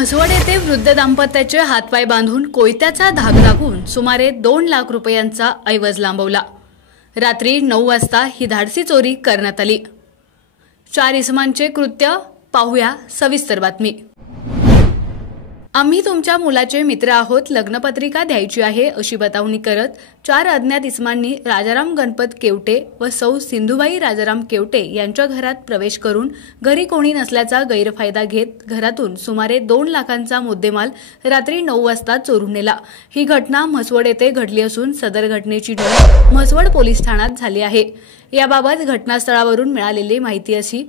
म्हसवड येथे वृद्ध दाम्पत्याचे हातपाय बांधून कोयत्याचा धाक दाखवून सुमारे 2 लाख रुपयांचा ऐवज लांबवला। रात्री 9 वाजता ही धाडसी चोरी करण्यात आली। 4 इसमांचे कृत्य पाहूया सविस्तर बातमी। आम्ही तुमच्या मुलाचे मित्र आहोत, लग्नपत्रिका द्यायची आहे अशी बतावणी करत 4 अज्ञात इसमांनी राजाराम गणपत केवटे व सौ सिंधुबाई राजाराम केवटे यांच्या घरात प्रवेश करून घरी कोणी नसल्याचा गैरफायदा घेत घरातून सुमारे 2 लाखांचा मुद्देमाल रात्री 9 वाजता चोरून नेला। ही घटना म्हसवड येथे घडली असून सदर घटनेची नोंद म्हसवड पोलीस ठाण्यात झाली आहे। याबाबत घटनास्थळावरून मिळालेली माहिती अशी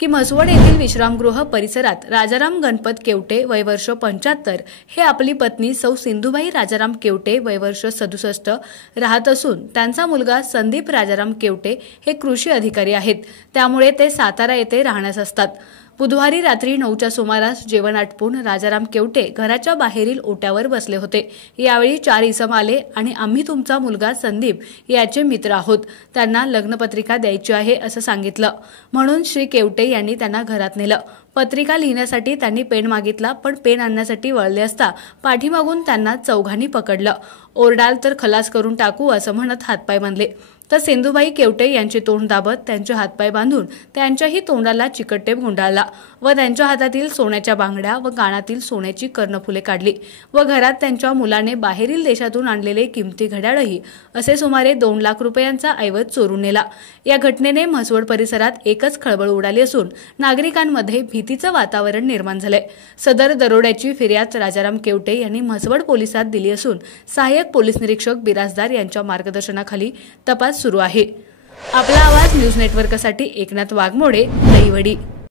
की म्हसवड येथील विश्रामगृह परिसरात राजाराम गणपत केवटे वय वर्ष 75 हे आपली पत्नी सौ सिंधुबाई राजाराम केवटे वय वर्ष 67 राहत असून त्यांचा मुलगा संदीप राजाराम केवटे हे कृषी अधिकारी आहेत, त्यामुळे ते सातारा येथे राहण्यास असतात। बुधवारी रात्री 9च्या सुमारास जेवण आटपून राजाराम केवटे घराच्या बाहेरील ओट्यावर बसले होते। यावेळी 4 इसम आले आणि आम्ही तुमचा मुलगा संदीप याचे मित्र आहोत, त्यांना लग्नपत्रिका द्यायची आहे असं सांगितलं। म्हणून श्री केवटे यांनी त्यांना घरात नेलं। पत्रिका लिहिण्यासाठी त्यांनी पेन मागितला, पण पेन आणण्यासाठी वळले असता पाठीमागून त्यांना चौघांनी पकडलं। ओरडाल तर खलास करून टाकू असं म्हणत हातपाय बांधले। तर सिंधुबाई केवटे यांचे तोंड दाबत त्यांचे हातपाय बांधून त्यांच्याही तोंडाला चिकटटेप गुंडाळला व त्यांच्या हातातील सोन्याच्या बांगड्या व कानातील सोन्याची कर्णफुले काढली व घरात त्यांच्या मुलाने बाहेरील देशातून आणलेले किमती घड्याळही असे सुमारे 2 लाख रुपयांचा ऐवज चोरून नेला। या घटनेने म्हसवड परिसरात एकच खळबळ उडाली असून नागरिकांमध्ये भीतीचं वातावरण निर्माण झालंय। सदर दरोड्याची फिर्याद राजाराम केवटे यांनी म्हसवड पोलिसात दिली असून सहाय्यक पोलीस निरीक्षक बिराजदार यांच्या मार्गदर्शनाखाली तपास सुरू आहे। आपला आवाज न्यूज नेटवर्कसाठी एकनाथ वाघमोडे, दहिवडी।